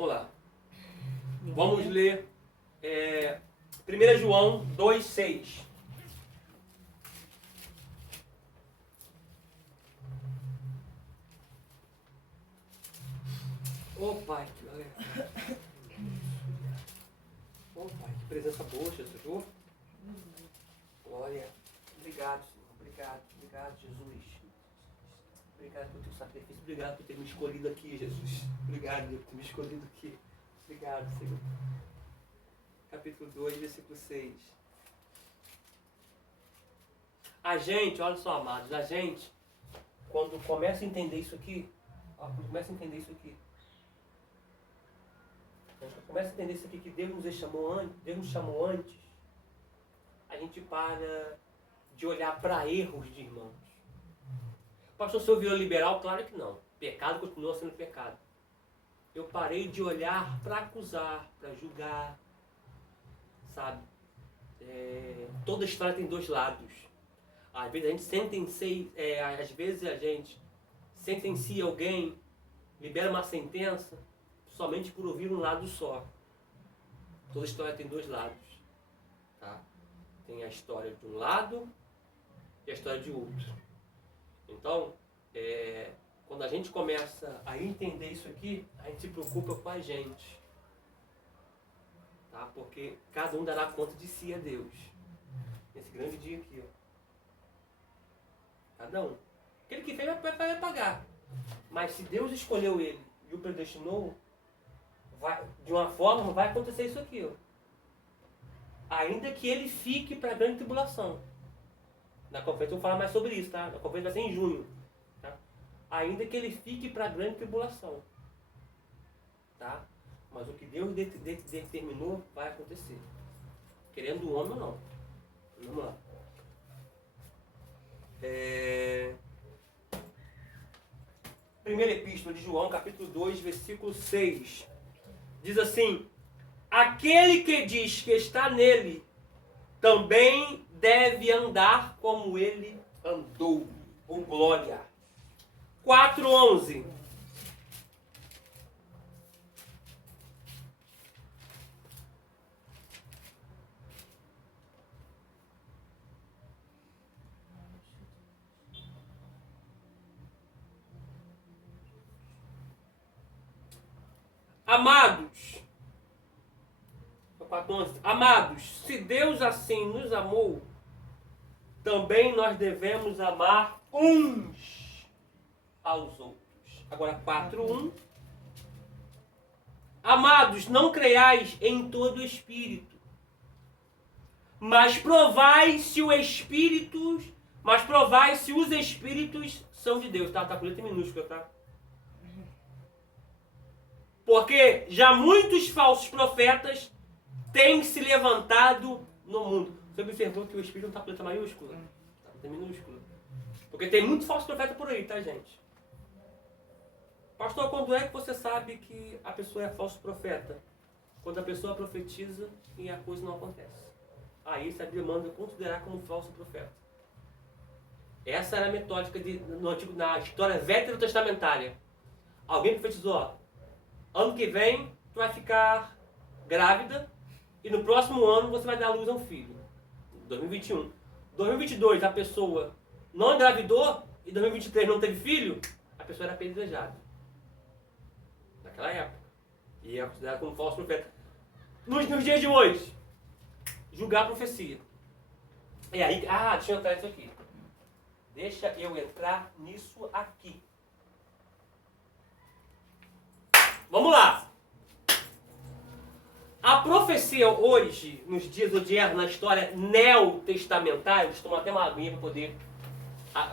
Vamos lá. Vamos ler 1 João 2,6. Ô Pai, ô Pai, que presença boa, Jesus. Oh, glória. Obrigado, Senhor. Obrigado, Jesus. Obrigado pelo teu sacrifício. Obrigado por ter me escolhido aqui, Jesus. Obrigado por ter me escolhido aqui. Obrigado, Senhor. Capítulo 2, versículo 6. A gente, olha só, amados, a gente, quando começa a entender isso aqui, começa a entender isso aqui, que Deus nos chamou antes, a gente para de olhar para erros de irmãos. Pastor, o senhor virou liberal? Claro que não. Pecado continua sendo pecado. Eu parei de olhar para acusar, para julgar, sabe? Toda história tem dois lados. Às vezes a gente sentencia alguém, libera uma sentença somente por ouvir um lado só. Toda história tem dois lados, tá? Tem a história de um lado e a história de outro. Então, quando a gente começa a entender isso aqui, a gente se preocupa com a gente, tá? Porque cada um dará conta de si a Deus. Nesse grande dia aqui, ó. Cada um. Aquele que fez vai pagar. Mas se Deus escolheu ele e o predestinou, de uma forma vai acontecer isso aqui, ó. Ainda que ele fique para a grande tribulação. Na conferência eu vou falar mais sobre isso, tá? Na conferência vai ser em junho. Tá? Ainda que ele fique para a grande tribulação. Tá? Mas o que Deus determinou vai acontecer. Querendo o homem ou não. Vamos lá. Primeira epístola de João, capítulo 2, versículo 6. Diz assim: aquele que diz que está nele, também deve andar como ele andou. Com glória. 4:11. Amados, se Deus assim nos amou, também nós devemos amar uns aos outros. Agora 4:1. Amados, não creiais em todo o espírito, mas provai se os espíritos são de Deus. Tá com letra minúscula, tá? Porque já muitos falsos profetas têm se levantado no mundo. Você observou que o Espírito não está com letra maiúscula? Está com letra minúscula. Porque tem muito falso profeta por aí, tá, gente? Pastor, quando é que você sabe que a pessoa é falso profeta? Quando a pessoa profetiza e a coisa não acontece. Aí a Bíblia manda considerar como falso profeta. Essa era a metódica na história veterotestamentária. Alguém profetizou, ó, ano que vem tu vai ficar grávida e no próximo ano você vai dar à luz a um filho. 2021. 2022 a pessoa não engravidou e 2023 não teve filho, a pessoa era apedrejada. Naquela época. E é considerada como falso profeta. Nos dias de hoje, julgar a profecia. E aí, deixa eu entrar nisso aqui. Deixa eu entrar nisso aqui. Vamos lá. A profecia hoje, nos dias odiernos, na história neotestamentária, eu estou até uma aguinha para poder,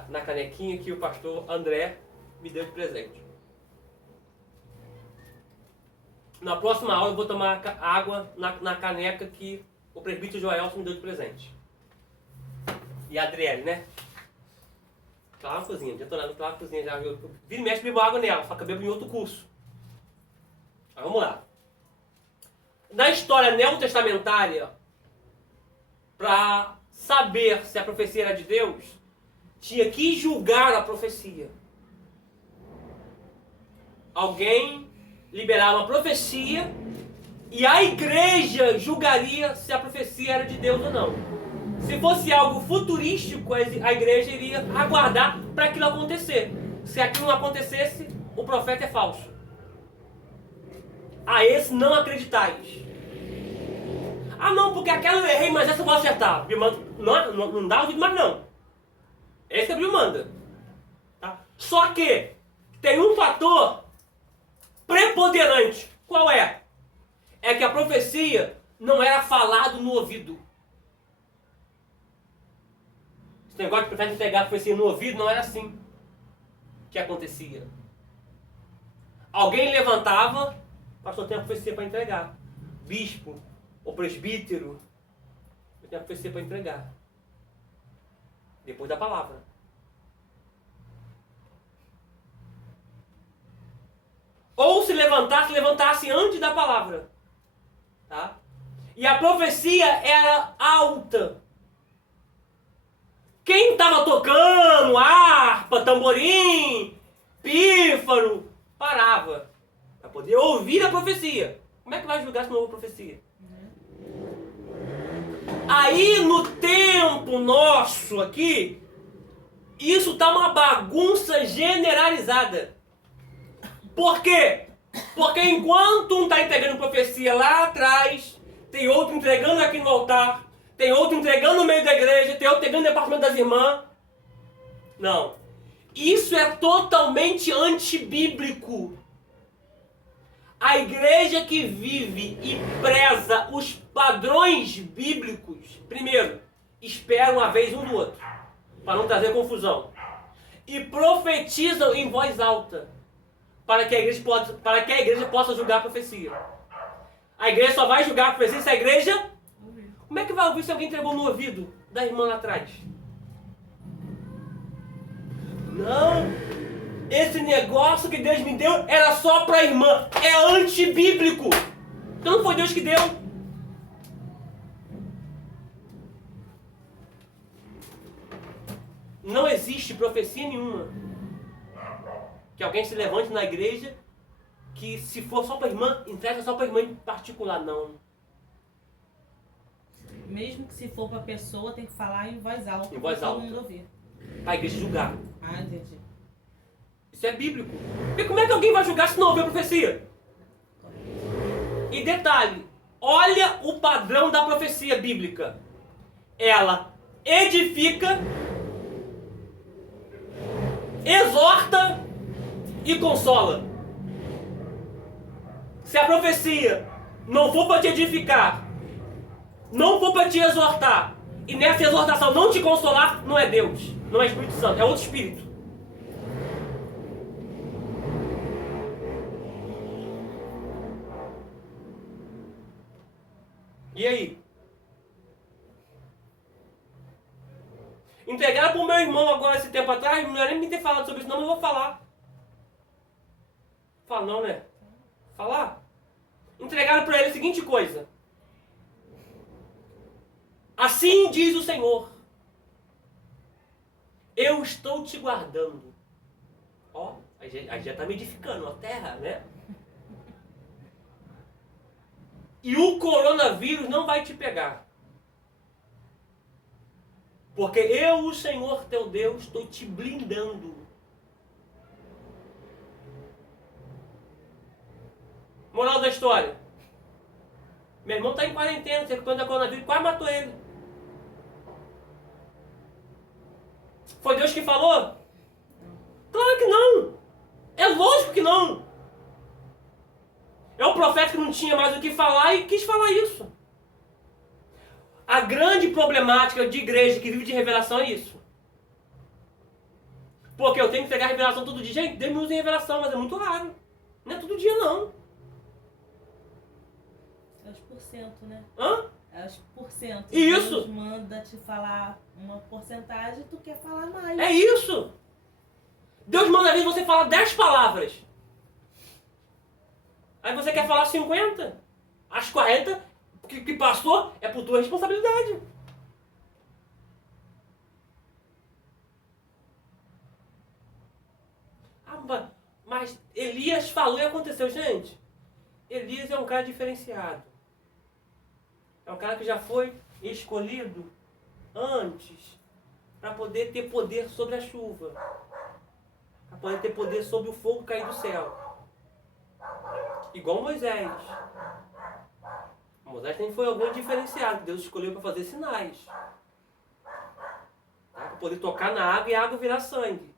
na canequinha que o pastor André me deu de presente. Na próxima aula eu vou tomar água na caneca que o presbítero Joelson me deu de presente. E a Adriele, né? Tá lá na cozinha, já tô lá na cozinha. Já, eu vira e mexe, bebo água nela, só que eu bebo em outro curso. Mas vamos lá. Na história neotestamentária, para saber se a profecia era de Deus, tinha que julgar a profecia. Alguém liberar uma profecia e a igreja julgaria se a profecia era de Deus ou não. Se fosse algo futurístico, a igreja iria aguardar para aquilo acontecer. Se aquilo não acontecesse, o profeta é falso. A esse não acreditais. Ah não, porque aquela eu errei, mas essa eu vou acertar. Não dá ouvido mais não. Esse que a Bíblia manda. Tá? Só que tem um fator preponderante. Qual é? É que a profecia não era falado no ouvido. Esse negócio de profeta entregar a profecia no ouvido não era assim que acontecia. Alguém levantava, pastor, tem a profecia para entregar. Bispo ou presbítero, eu tenho a profecia para entregar. Depois da palavra. Ou se levantasse antes da palavra. Tá? E a profecia era alta. Quem estava tocando harpa, tamborim, pífaro, parava para poder ouvir a profecia. Como é que vai julgar se não houve profecia? Aí no tempo nosso aqui, isso tá uma bagunça generalizada. Por quê? Porque enquanto um está entregando profecia lá atrás, tem outro entregando aqui no altar, tem outro entregando no meio da igreja, tem outro entregando no departamento das irmãs. Não. Isso é totalmente antibíblico. A igreja que vive e preza os padrões bíblicos, primeiro, espera uma vez um do outro, para não trazer confusão. E profetizam em voz alta, para que a igreja possa julgar a profecia. A igreja só vai julgar a profecia se a igreja... Como é que vai ouvir se alguém entregou no ouvido da irmã lá atrás? Não, esse negócio que Deus me deu era só para a irmã. É antibíblico. Então não foi Deus que deu. Não existe profecia nenhuma que alguém se levante na igreja que se for só para a irmã, entrega só para a irmã em particular, não. Mesmo que se for para a pessoa, tem que falar em voz alta. Em voz alta. Todo mundo ouvir. Para a igreja julgar. Ah, entendi. Isso é bíblico. E como é que alguém vai julgar se não houver profecia? E detalhe, olha o padrão da profecia bíblica. Ela edifica, exorta e consola. Se a profecia não for para te edificar, não for para te exortar, e nessa exortação não te consolar, não é Deus, não é Espírito Santo, é outro Espírito. E aí? Entregaram para o meu irmão agora esse tempo atrás, não era nem me ter falado sobre isso, não, mas eu vou falar. Fala não, né? Falar? Entregaram para ele a seguinte coisa. Assim diz o Senhor. Eu estou te guardando. Ó, aí já está me edificando a terra, né? E o coronavírus não vai te pegar. Porque eu, o Senhor teu Deus, estou te blindando. Moral da história. Meu irmão está em quarentena, você quando a coronavírus quase matou ele. Foi Deus que falou? Claro que não. É lógico que não. É o profeta que não tinha mais o que falar e quis falar isso. A grande problemática de igreja que vive de revelação é isso. Porque eu tenho que pegar revelação todo dia. Gente, Deus me usa em revelação, mas é muito raro. Não é todo dia, não. É os porcento, né? Hã? É os porcento. Isso. Deus manda te falar uma porcentagem e tu quer falar mais. É isso. Deus manda às vezes você falar 10 palavras. Aí você quer falar 50. As 40 que passou é por tua responsabilidade. Ah, mas Elias falou e aconteceu, gente. Elias é um cara diferenciado. É um cara que já foi escolhido antes para poder ter poder sobre a chuva. Para poder ter poder sobre o fogo cair do céu. Igual Moisés. Moisés também foi alguém diferenciado, que Deus escolheu para fazer sinais. Para poder tocar na água e a água virar sangue.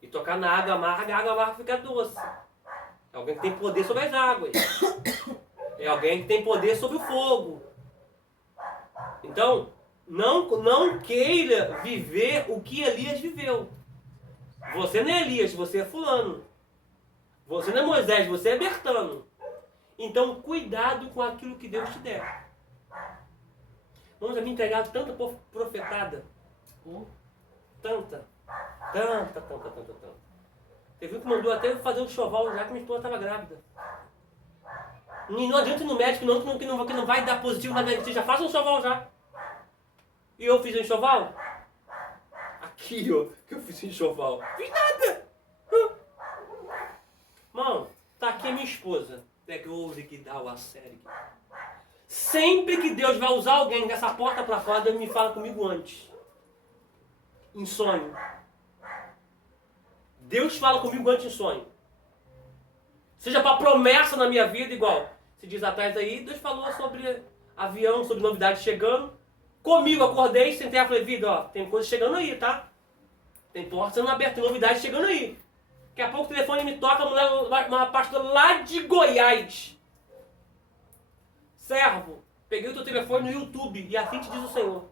E tocar na água amarga, a água amarga fica doce. É alguém que tem poder sobre as águas. É alguém que tem poder sobre o fogo. Então, não queira viver o que Elias viveu. Você não é Elias, você é fulano. Você não é Moisés, você é Bertano. Então, cuidado com aquilo que Deus te der. Vamos me entregar tanta profetada. Tanta. Você viu que mandou até eu fazer um enxoval já que minha esposa estava grávida. E não adianta ir no médico não, que não vai dar positivo na médica. Você já faz um enxoval já. E eu fiz um enxoval? Aqui, ó, que eu fiz um enxoval. Fiz nada! Mano, tá aqui a minha esposa. Pegou que dá o sério. Sempre que Deus vai usar alguém dessa porta pra fora, Deus me fala comigo antes. Em sonho. Deus fala comigo antes em sonho. Seja para promessa na minha vida, igual. Se diz atrás aí, Deus falou sobre avião, sobre novidades chegando. Comigo, acordei, sentei e falei, vida, ó, tem coisa chegando aí, tá? Tem porta sendo aberta, tem novidade chegando aí. Daqui a pouco o telefone me toca, a mulher, uma pastora lá de Goiás. Servo, peguei o teu telefone no YouTube e assim te diz o Senhor.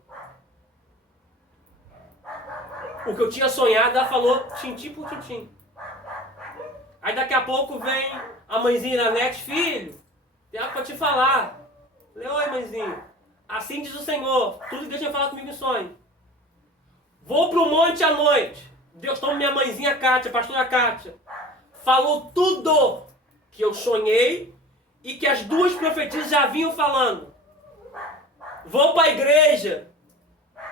O que eu tinha sonhado, ela falou tintim por tintim. Aí daqui a pouco vem a mãezinha da net, filho, tem algo pra te falar. Falei, oi mãezinha. Assim diz o Senhor, tudo Deus tinha falado comigo em sonho. Vou pro monte à noite. Deus toma minha mãezinha Kátia, pastora Kátia. Falou tudo que eu sonhei e que as duas profetisas já vinham falando. Vou para a igreja.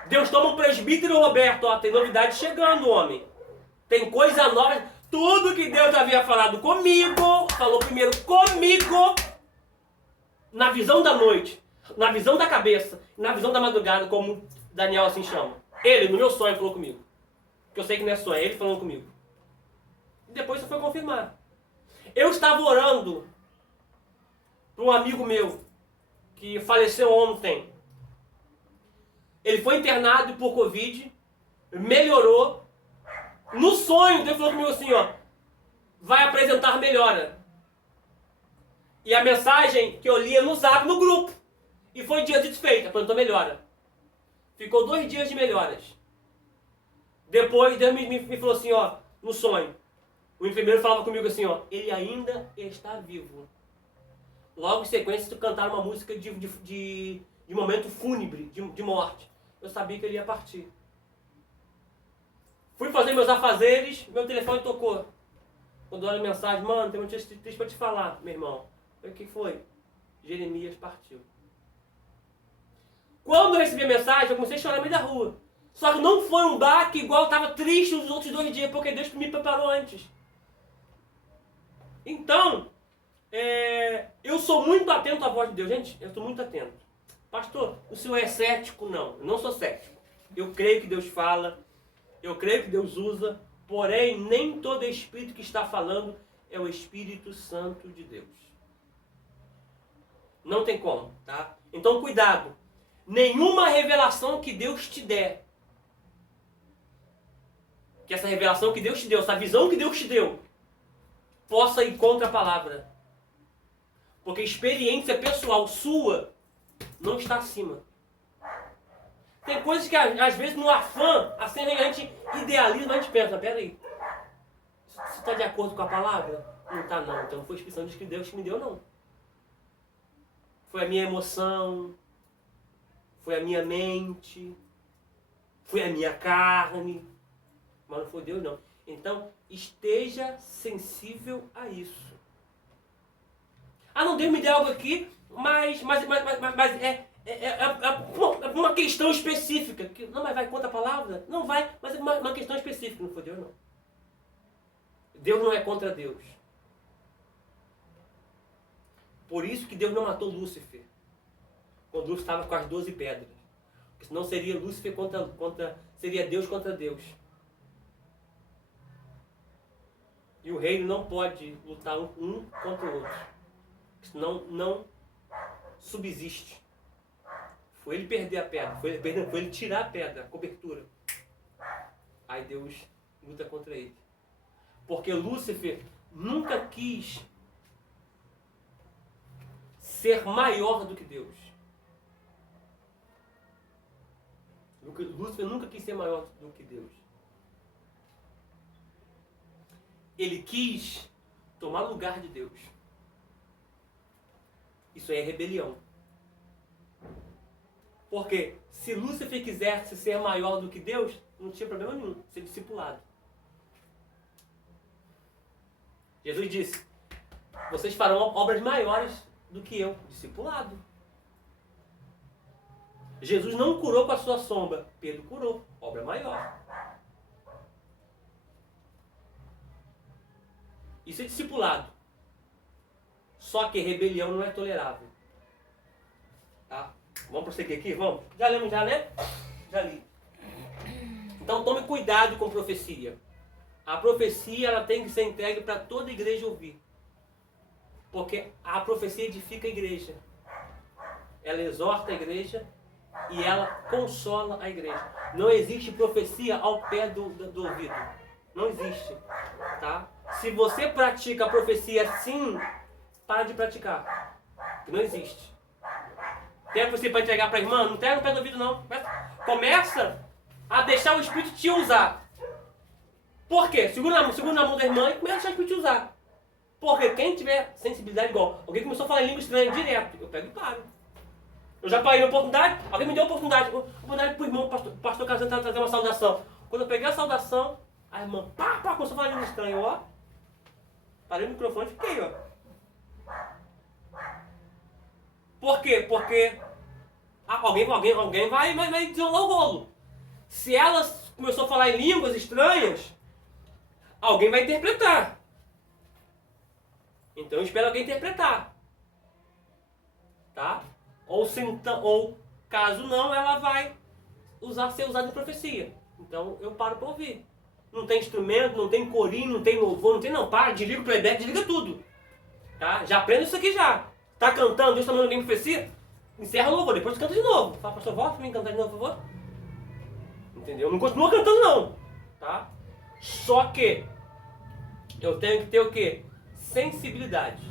Deus toma o presbítero Roberto. Ó, tem novidade chegando, homem. Tem coisa nova. Tudo que Deus havia falado comigo, falou primeiro comigo, na visão da noite, na visão da cabeça, na visão da madrugada, como Daniel assim chama. Ele, no meu sonho, falou comigo. Que eu sei que não é sonho, é ele falando comigo. E depois isso foi confirmar. Eu estava orando para um amigo meu que faleceu ontem. Ele foi internado por Covid, melhorou. No sonho, Deus falou comigo assim, ó, vai apresentar melhora. E a mensagem que eu lia no Zap, no grupo. E foi dia desfeita, apresentou melhora. Ficou 2 dias de melhoras. Depois Deus me falou assim, ó, no sonho. O enfermeiro falava comigo assim, ó, ele ainda está vivo. Logo em sequência, cantaram uma música de momento fúnebre, de morte. Eu sabia que ele ia partir. Fui fazer meus afazeres, meu telefone tocou. Quando eu olho a mensagem, mano, tem uma notícia triste pra te falar, meu irmão. O que foi? Jeremias partiu. Quando eu recebi a mensagem, eu comecei a chorar no meio da rua. Só que não foi um baque igual eu estava triste os outros 2 dias, porque Deus me preparou antes. Então, eu sou muito atento à voz de Deus. Gente, eu estou muito atento. Pastor, o senhor é cético? Não, eu não sou cético. Eu creio que Deus fala, eu creio que Deus usa, porém, nem todo espírito que está falando é o Espírito Santo de Deus. Não tem como, tá? Então, cuidado. Nenhuma revelação que Deus te der, que essa revelação que Deus te deu, essa visão que Deus te deu, possa ir contra a palavra. Porque a experiência pessoal sua não está acima. Tem coisas que às vezes no afã, assim a gente idealiza, mas a gente pensa, peraí, isso está de acordo com a palavra? Não está não, então não foi a expressão de Deus que me deu não. Foi a minha emoção, foi a minha mente, foi a minha carne, mas não foi Deus não. Então, esteja sensível a isso. Ah, não, Deus me deu algo aqui, mas é uma questão específica. Não, mas vai contra a palavra? Não vai, mas é uma questão específica, não foi Deus não. Deus não é contra Deus. Por isso que Deus não matou Lúcifer quando Lúcifer estava com as 12 pedras. Porque senão seria Lúcifer seria Deus contra Deus. E o reino não pode lutar um contra o outro. Senão não subsiste. Foi ele perder a pedra, foi ele tirar a pedra, a cobertura. Aí Deus luta contra ele. Porque Lúcifer nunca quis ser maior do que Deus. Lúcifer nunca quis ser maior do que Deus. Ele quis tomar lugar de Deus. Isso aí é rebelião. Porque se Lúcifer quisesse ser maior do que Deus, não tinha problema nenhum ser discipulado. Jesus disse: vocês farão obras maiores do que eu, discipulado. Jesus não curou com a sua sombra, Pedro curou, obra maior. Isso é discipulado. Só que rebelião não é tolerável. Tá? Vamos prosseguir aqui? Vamos? Já lemos já, né? Já li. Então tome cuidado com profecia. A profecia ela tem que ser entregue para toda a igreja ouvir. Porque a profecia edifica a igreja. Ela exorta a igreja e ela consola a igreja. Não existe profecia ao pé do ouvido. Não existe. Tá? Se você pratica a profecia assim, para de praticar. Não existe. Tem você para entregar para a irmã? Não entrega no pé do ouvido, não. Começa a deixar o Espírito te usar. Por quê? Segura na mão da irmã e começa a deixar o Espírito te usar. Porque quem tiver sensibilidade igual, alguém começou a falar em língua estranha direto, eu pego e paro. Eu já parei na oportunidade, alguém me deu oportunidade para o irmão, o pastor Casando trazer uma saudação. Quando eu peguei a saudação, a irmã, começou a falar em língua estranha, ó. Parei no microfone e fiquei, ó. Por quê? Porque alguém vai desenrolar o rolo. Se ela começou a falar em línguas estranhas, alguém vai interpretar. Então eu espero alguém interpretar. Tá? Ou caso não, ela vai ser usada em profecia. Então eu paro para ouvir. Não tem instrumento, não tem corinho, não tem louvor, não. Para, desliga o playback, desliga tudo. Tá? Já aprende isso aqui já. Tá cantando, Deus está mandando alguém em profecia, encerra o louvor, depois canta de novo. Fala, pastor, volta para mim cantar de novo, por favor. Entendeu? Não continua cantando não. Tá? Só que eu tenho que ter o quê? Sensibilidade.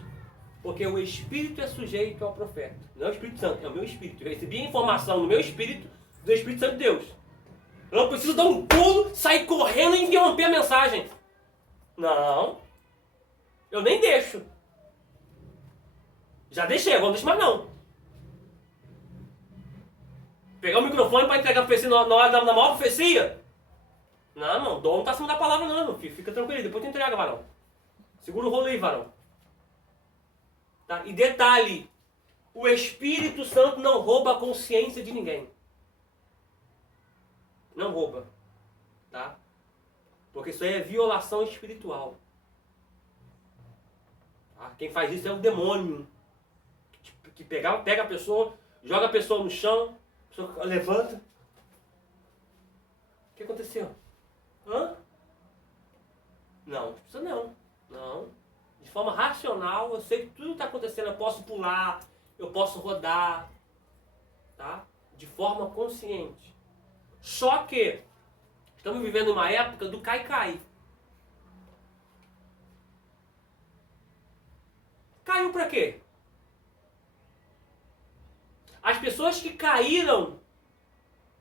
Porque o Espírito é sujeito ao profeta. Não é o Espírito Santo, é o meu Espírito. Eu recebi a informação no meu Espírito do Espírito Santo de Deus. Eu não preciso dar um pulo, sair correndo e interromper a mensagem. Não. Eu nem deixo. Já deixei, agora não deixo mais não. Pegar o microfone para entregar a profecia na maior profecia? Não, irmão, dom não está acima da palavra não, meu filho. Fica tranquilo, depois tu entrega, varão. Segura o rolo aí, varão. Tá? E detalhe, o Espírito Santo não rouba a consciência de ninguém. Não rouba. Tá? Porque isso aí é violação espiritual. Tá? Quem faz isso é o demônio. Que pega a pessoa, joga a pessoa no chão, a pessoa levanta. O que aconteceu? Hã? Não precisa não. Não. De forma racional, eu sei que tudo está acontecendo. Eu posso pular, eu posso rodar. Tá? De forma consciente. Só que estamos vivendo uma época do cai-cai. Caiu para quê? As pessoas que caíram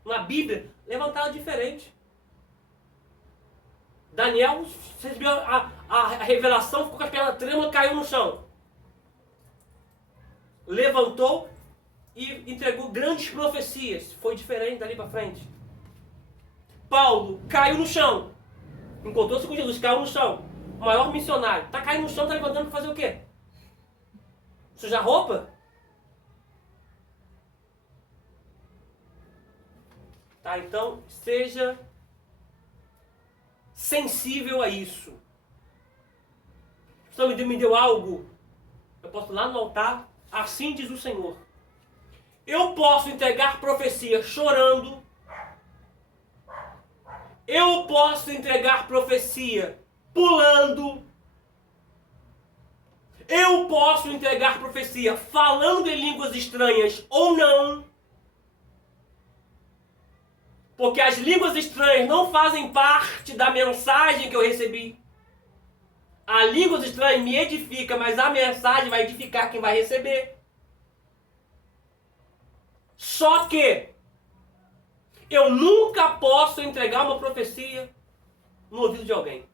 na Bíblia levantaram diferente. Daniel recebeu a revelação, ficou com as pernas trêmulas, caiu no chão. Levantou e entregou grandes profecias. Foi diferente dali para frente. Paulo caiu no chão. Encontrou-se com Jesus, caiu no chão. O maior missionário. Está caindo no chão, está levantando para fazer o quê? Sujar roupa? Tá, então, seja sensível a isso. Se você me deu algo, eu posso ir lá no altar, assim diz o Senhor. Eu posso entregar profecia chorando. Eu posso entregar profecia pulando. Eu posso entregar profecia falando em línguas estranhas ou não. Porque as línguas estranhas não fazem parte da mensagem que eu recebi. A língua estranha me edifica, mas a mensagem vai edificar quem vai receber. Só que eu nunca posso entregar uma profecia no ouvido de alguém.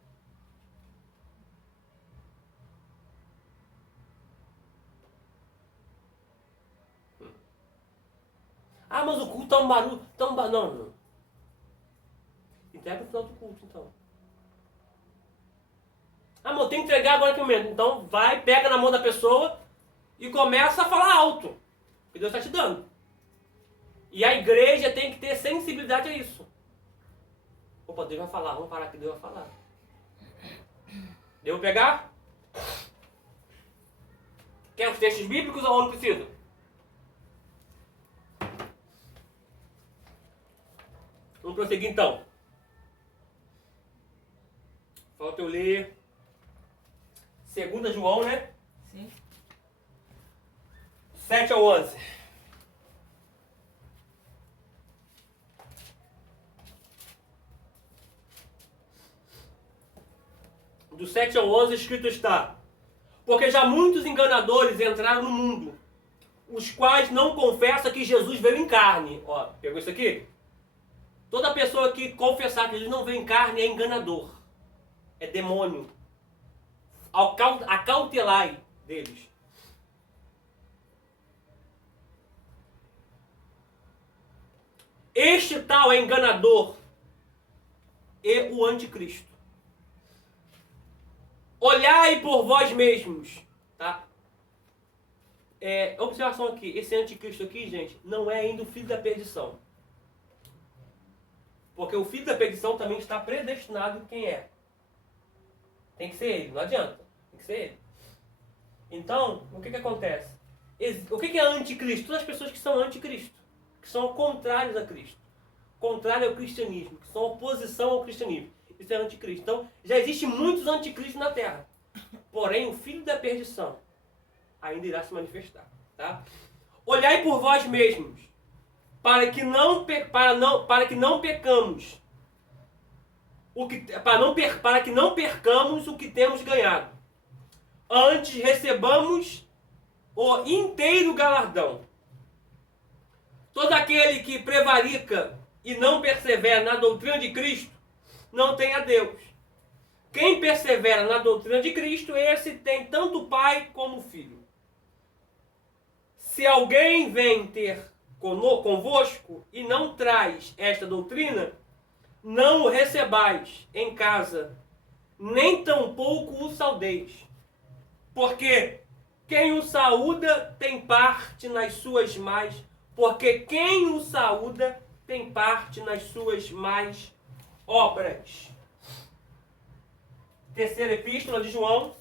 Ah, mas o culto tá um barulho, não. Entrega no final do culto, então. Ah, mas eu tenho que entregar agora que momento. Então vai, pega na mão da pessoa e começa a falar alto. Que Deus está te dando. E a igreja tem que ter sensibilidade a isso. Opa, Deus vai falar, vamos parar que Deus vai falar. Devo pegar? Quer os textos bíblicos ou não precisa? Vamos prosseguir então. Falta eu ler 2 João, né? Sim. 7 ao 11. Do 7 ao 11 escrito está: porque já muitos enganadores entraram no mundo, os quais não confessam que Jesus veio em carne. Ó, pegou isso aqui? Toda pessoa que confessar que ele não veio em carne é enganador. É demônio. Acautelai deles. Este tal é enganador e o anticristo. Olhai por vós mesmos. Tá? Observação aqui. Esse anticristo aqui, gente, não é ainda o filho da perdição. Porque o filho da perdição também está predestinado quem é. Tem que ser ele, não adianta. Tem que ser ele. Então, o que acontece? O que é anticristo? Todas as pessoas que são anticristo, que são contrários a Cristo, contrário ao cristianismo, que são oposição ao cristianismo. Isso é anticristo. Então, já existem muitos anticristos na Terra. Porém, o filho da perdição ainda irá se manifestar. Tá? Olhai por vós mesmos, para que não pecamos. Para que não percamos o que temos ganhado. Antes recebamos o inteiro galardão. Todo aquele que prevarica e não persevera na doutrina de Cristo, não tem a Deus. Quem persevera na doutrina de Cristo, esse tem tanto o Pai como o Filho. Se alguém vem ter convosco e não traz esta doutrina, não o recebais em casa, nem tampouco o saudeis. Porque quem o saúda tem parte nas suas mais, obras. Terceira epístola de João,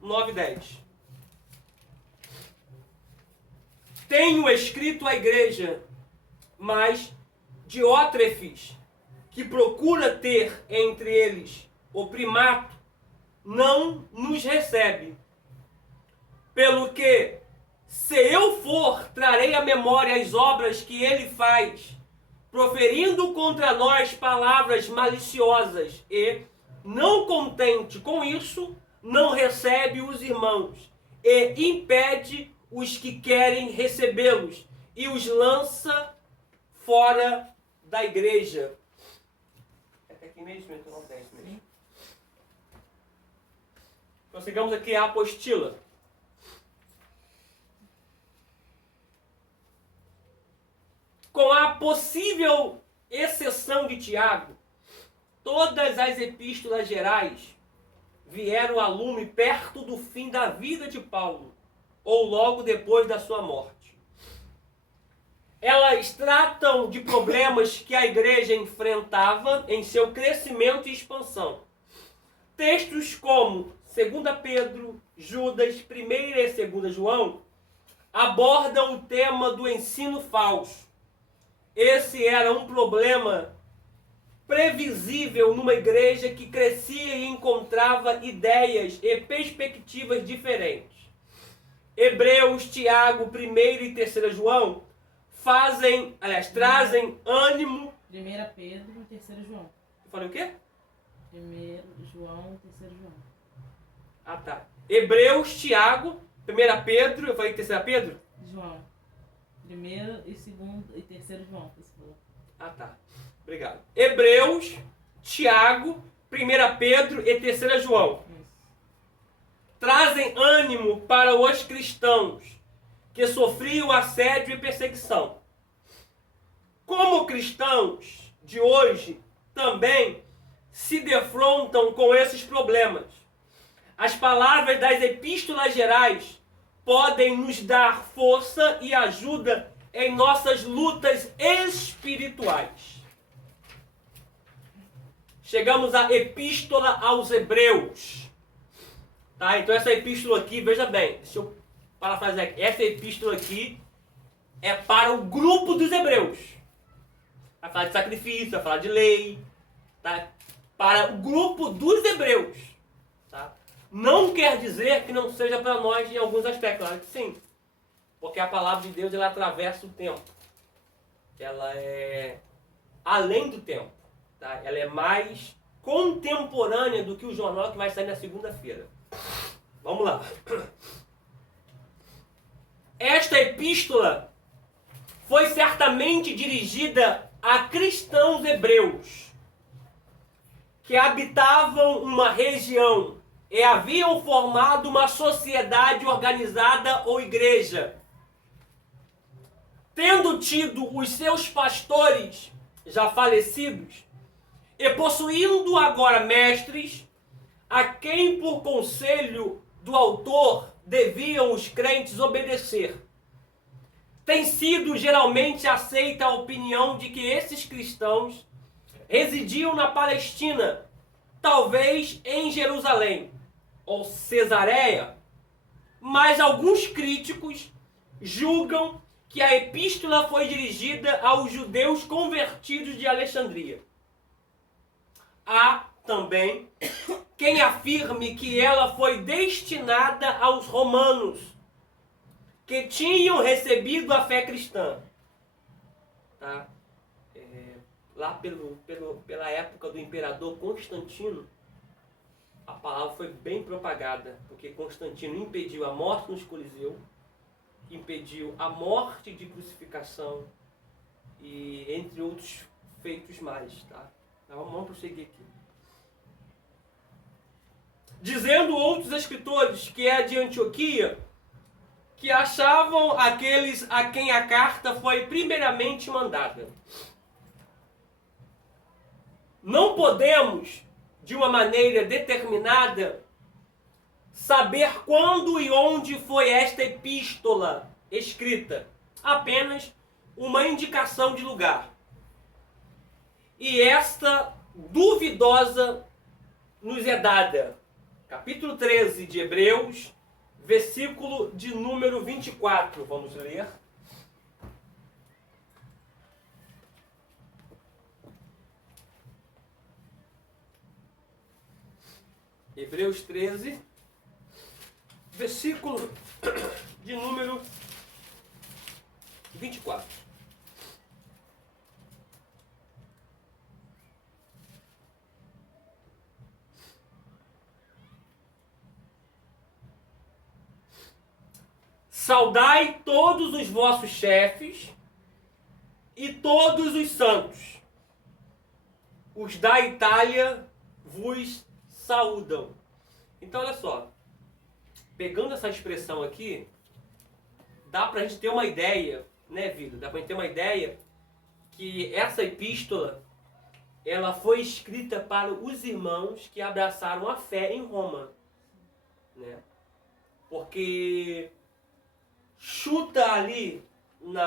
9:10. Tenho escrito à igreja, mas Diótrefes, que procura ter entre eles o primato, não nos recebe. Pelo que, se eu for, trarei à memória as obras que ele faz, proferindo contra nós palavras maliciosas, e, não contente com isso, não recebe os irmãos, e impede os que querem recebê-los, e os lança fora da igreja. Até aqui mesmo, então não tem mesmo. Prossigamos aqui a apostila. Com a possível exceção de Tiago, todas as epístolas gerais vieram a lume perto do fim da vida de Paulo, ou logo depois da sua morte. Elas tratam de problemas que a igreja enfrentava em seu crescimento e expansão. Textos como 2 Pedro, Judas, 1 e 2 João abordam o tema do ensino falso. Esse era um problema previsível numa igreja que crescia e encontrava ideias e perspectivas diferentes. Hebreus, Tiago, 1º e 3 João trazem ânimo. 1 Pedro e 3 João. Eu falei o quê? 1 João e 3 João. Ah, tá. Hebreus, Tiago, 1 Pedro, eu falei 3 Pedro? João. 1º e 2º e 3 João. Ah, tá. Obrigado. Hebreus, Tiago, 1 Pedro e 3 João. Isso. Trazem ânimo para os cristãos que sofriam assédio e perseguição. Como cristãos de hoje também se defrontam com esses problemas. As palavras das epístolas gerais podem nos dar força e ajuda em nossas lutas espirituais. Chegamos à epístola aos Hebreus. Tá? Então essa epístola aqui, veja bem, deixa eu parafrasear aqui. Essa epístola aqui é para o grupo dos hebreus. Vai falar de sacrifício, vai falar de lei. Tá? Para o grupo dos hebreus. Tá? Não quer dizer que não seja para nós em alguns aspectos. Claro que sim. Porque a palavra de Deus, ela atravessa o tempo. Ela é além do tempo. Tá? Ela é mais contemporânea do que o jornal que vai sair na segunda-feira. Vamos lá. Esta epístola foi certamente dirigida a cristãos hebreus que habitavam uma região e haviam formado uma sociedade organizada ou igreja, tendo tido os seus pastores já falecidos e possuindo agora mestres a quem por conselho do autor deviam os crentes obedecer. Tem sido geralmente aceita a opinião de que esses cristãos residiam na Palestina, talvez em Jerusalém ou Cesareia, mas alguns críticos julgam que a epístola foi dirigida aos judeus convertidos de Alexandria. Há também quem afirme que ela foi destinada aos romanos, que tinham recebido a fé cristã. Tá? Lá pela época do imperador Constantino, a palavra foi bem propagada, porque Constantino impediu a morte nos Coliseus, impediu a morte de crucificação e entre outros feitos mais. Tá? Então, vamos prosseguir aqui. Dizendo outros escritores que é de Antioquia, que achavam aqueles a quem a carta foi primeiramente mandada. Não podemos, de uma maneira determinada, saber quando e onde foi esta epístola escrita. Apenas uma indicação de lugar. E esta duvidosa nos é dada. Capítulo 13 de Hebreus, versículo de número 24. Vamos ler. Hebreus 13, versículo de número 24. Saudai todos os vossos chefes e todos os santos. Os da Itália vos saúdam. Então, olha só. Pegando essa expressão aqui, dá pra gente ter uma ideia, né, vida? Dá pra gente ter uma ideia que essa epístola, ela foi escrita para os irmãos que abraçaram a fé em Roma, né? Porque chuta ali no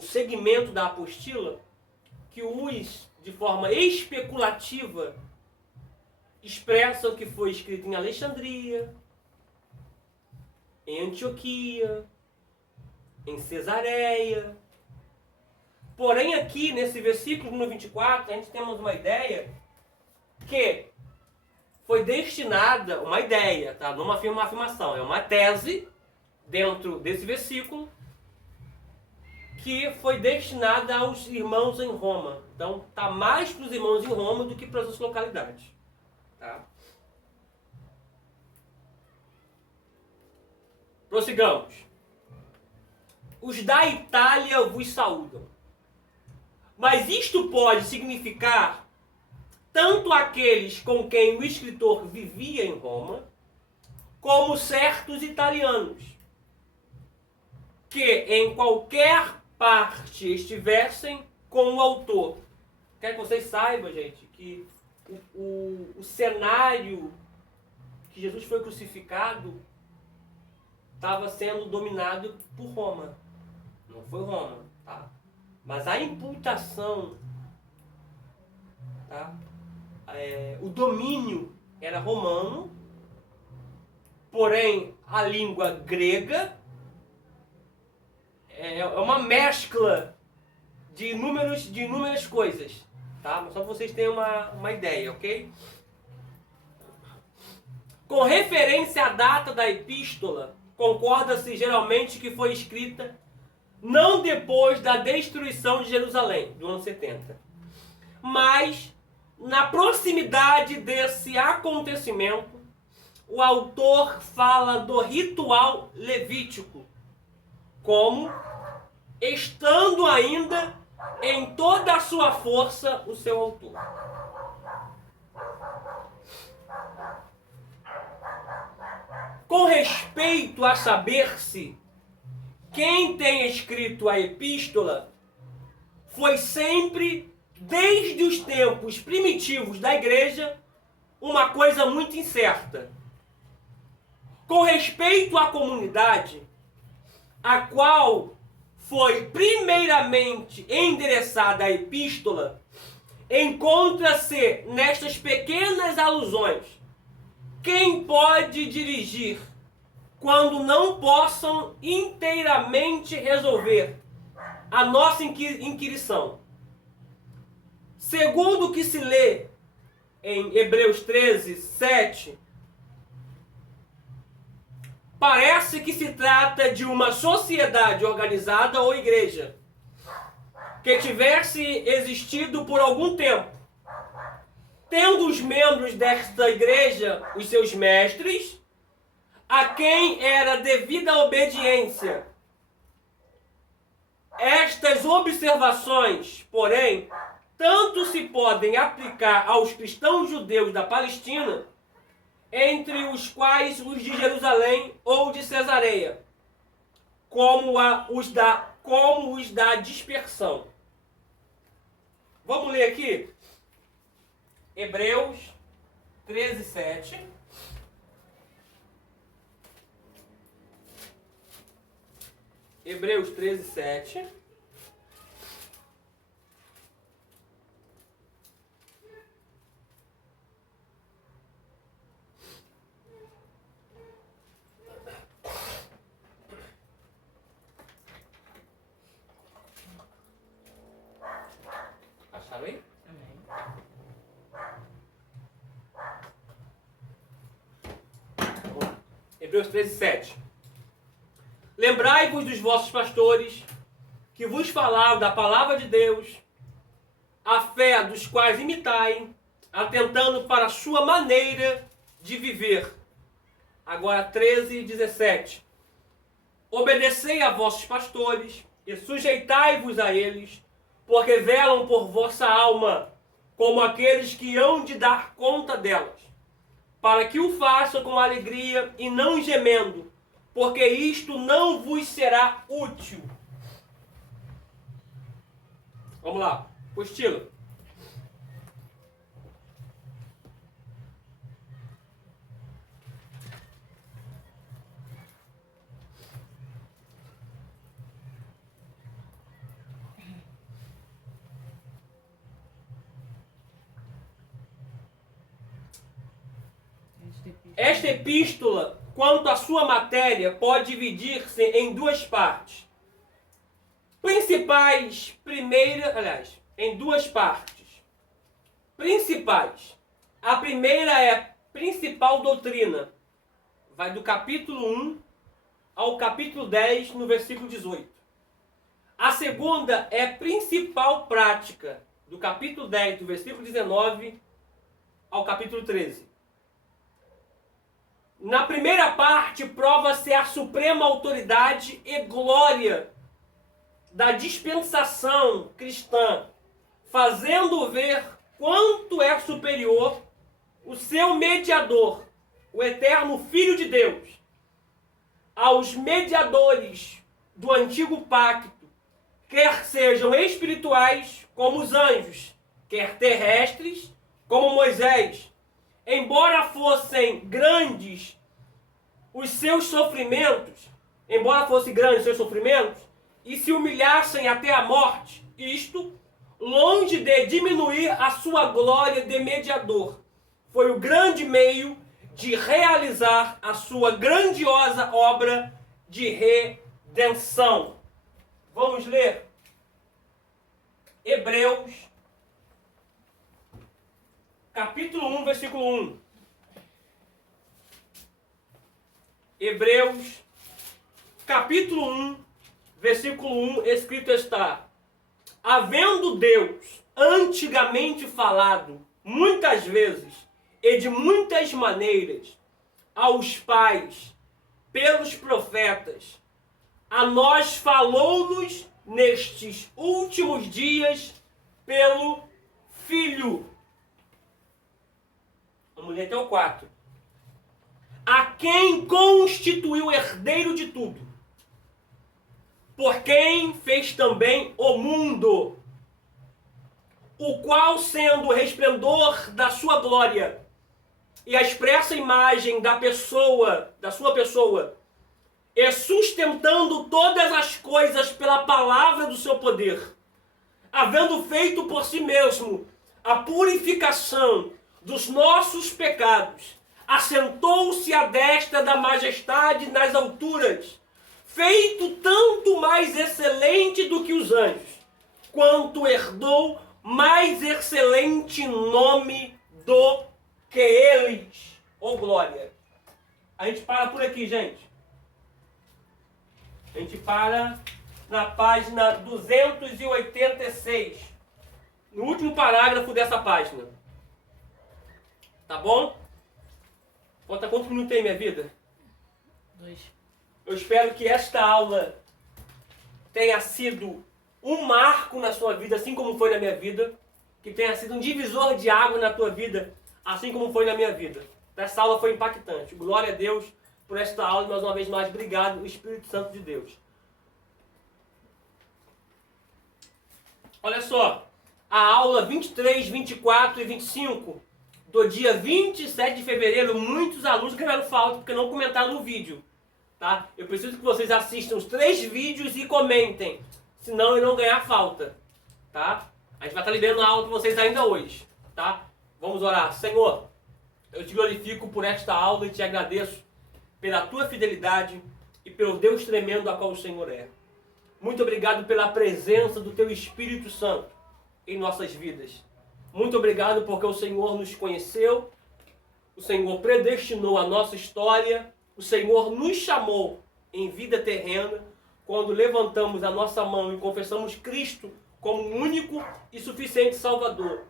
segmento da apostila que os, de forma especulativa, expressam que foi escrito em Alexandria, em Antioquia, em Cesareia. Porém, aqui nesse versículo número 24, a gente temos uma ideia que foi destinada, uma ideia, tá? Não uma afirmação, é uma tese dentro desse versículo que foi destinada aos irmãos em Roma. Então, tá mais para os irmãos em Roma do que para as outras localidades. Tá? Prossigamos. Os da Itália vos saúdam. Mas isto pode significar tanto aqueles com quem o escritor vivia em Roma, como certos italianos, que em qualquer parte estivessem com o autor. Quero que vocês saibam, gente, que o cenário que Jesus foi crucificado estava sendo dominado por Roma. Não foi Roma, tá? Mas a imputação, tá? O domínio era romano, porém a língua grega é uma mescla de inúmeras coisas, tá? Mas só para vocês terem uma ideia, ok? Com referência à data da epístola, concorda-se geralmente que foi escrita não depois da destruição de Jerusalém, do ano 70, mas na proximidade desse acontecimento, o autor fala do ritual levítico, como estando ainda em toda a sua força o seu autor. Com respeito a saber-se quem tem escrito a epístola, foi sempre, desde os tempos primitivos da igreja, uma coisa muito incerta. Com respeito à comunidade, a qual foi primeiramente endereçada a epístola, encontra-se nestas pequenas alusões. Quem pode dirigir quando não possam inteiramente resolver a nossa inquirição? Segundo o que se lê em Hebreus 13, 7, parece que se trata de uma sociedade organizada ou igreja que tivesse existido por algum tempo, tendo os membros desta igreja os seus mestres, a quem era devida a obediência. Estas observações, porém, tanto se podem aplicar aos cristãos judeus da Palestina, entre os quais os de Jerusalém ou de Cesareia, como os da dispersão. Vamos ler aqui? Hebreus 13, 7. Hebreus 13, 7. Acharam aí? Vamos lá. Hebreus 13, 7. Lembrai-vos dos vossos pastores, que vos falaram da palavra de Deus, a fé dos quais imitai, atentando para a sua maneira de viver. Agora 13, 17. Obedecei a vossos pastores e sujeitai-vos a eles, porque velam por vossa alma, como aqueles que hão de dar conta delas, para que o façam com alegria e não gemendo, porque isto não vos será útil. Vamos lá, apostila. Esta epístola quanto à sua matéria, pode dividir-se em duas partes. Em duas partes. Principais. A primeira é principal doutrina. Vai do capítulo 1 ao capítulo 10, no versículo 18. A segunda é principal prática, do capítulo 10, do versículo 19 ao capítulo 13. Na primeira parte, prova-se a suprema autoridade e glória da dispensação cristã, fazendo ver quanto é superior o seu mediador, o eterno Filho de Deus, aos mediadores do antigo pacto, quer sejam espirituais como os anjos, quer terrestres como Moisés. Embora fossem grandes os seus sofrimentos, e se humilhassem até a morte, isto, longe de diminuir a sua glória de mediador, foi o grande meio de realizar a sua grandiosa obra de redenção. Vamos ler Hebreus, capítulo 1, versículo 1. Hebreus, capítulo 1, versículo 1, escrito está: havendo Deus antigamente falado muitas vezes e de muitas maneiras aos pais pelos profetas, a nós falou-nos nestes últimos dias pelo Filho. Vamos ler até o 4. A quem constituiu herdeiro de tudo, por quem fez também o mundo, o qual, sendo o resplendor da sua glória e a expressa imagem da sua pessoa, e sustentando todas as coisas pela palavra do seu poder, havendo feito por si mesmo a purificação dos nossos pecados, assentou-se à destra da majestade nas alturas, feito tanto mais excelente do que os anjos, quanto herdou mais excelente nome do que eles. Ô glória! A gente para por aqui, gente. A gente para na página 286, no último parágrafo dessa página. Tá bom? Falta quantos minutos tem, minha vida? 2. Eu espero que esta aula tenha sido um marco na sua vida, assim como foi na minha vida. Que tenha sido um divisor de água na tua vida, assim como foi na minha vida. Essa aula foi impactante. Glória a Deus por esta aula. Mais uma vez mais, obrigado, Espírito Santo de Deus. Olha só, a aula 23, 24 e 25 do dia 27 de fevereiro, muitos alunos ganharam falta porque não comentaram no vídeo. Tá? Eu preciso que vocês assistam os 3 vídeos e comentem, senão eu não ganhar falta. Tá? A gente vai estar liberando a aula para vocês ainda hoje. Tá? Vamos orar. Senhor, eu te glorifico por esta aula e te agradeço pela tua fidelidade e pelo Deus tremendo a qual o Senhor é. Muito obrigado pela presença do teu Espírito Santo em nossas vidas. Muito obrigado porque o Senhor nos conheceu, o Senhor predestinou a nossa história, o Senhor nos chamou em vida terrena quando levantamos a nossa mão e confessamos Cristo como único e suficiente Salvador.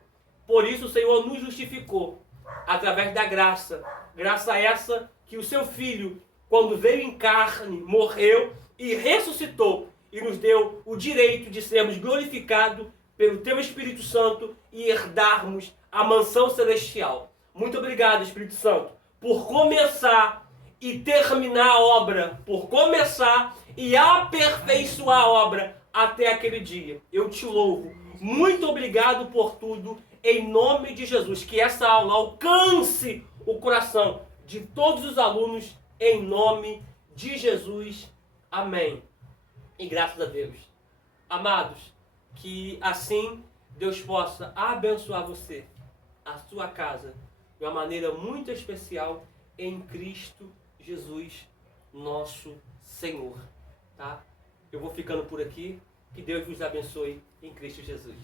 Por isso o Senhor nos justificou através da graça. Graça essa que o seu Filho, quando veio em carne, morreu e ressuscitou e nos deu o direito de sermos glorificados pelo teu Espírito Santo e herdarmos a mansão celestial. Muito obrigado, Espírito Santo, por começar e terminar a obra, por começar e aperfeiçoar a obra até aquele dia. Eu te louvo. Muito obrigado por tudo, em nome de Jesus. Que essa aula alcance o coração de todos os alunos, em nome de Jesus. Amém. E graças a Deus. Amados, que assim Deus possa abençoar você, a sua casa, de uma maneira muito especial em Cristo Jesus, nosso Senhor. Tá? Eu vou ficando por aqui. Que Deus vos abençoe em Cristo Jesus.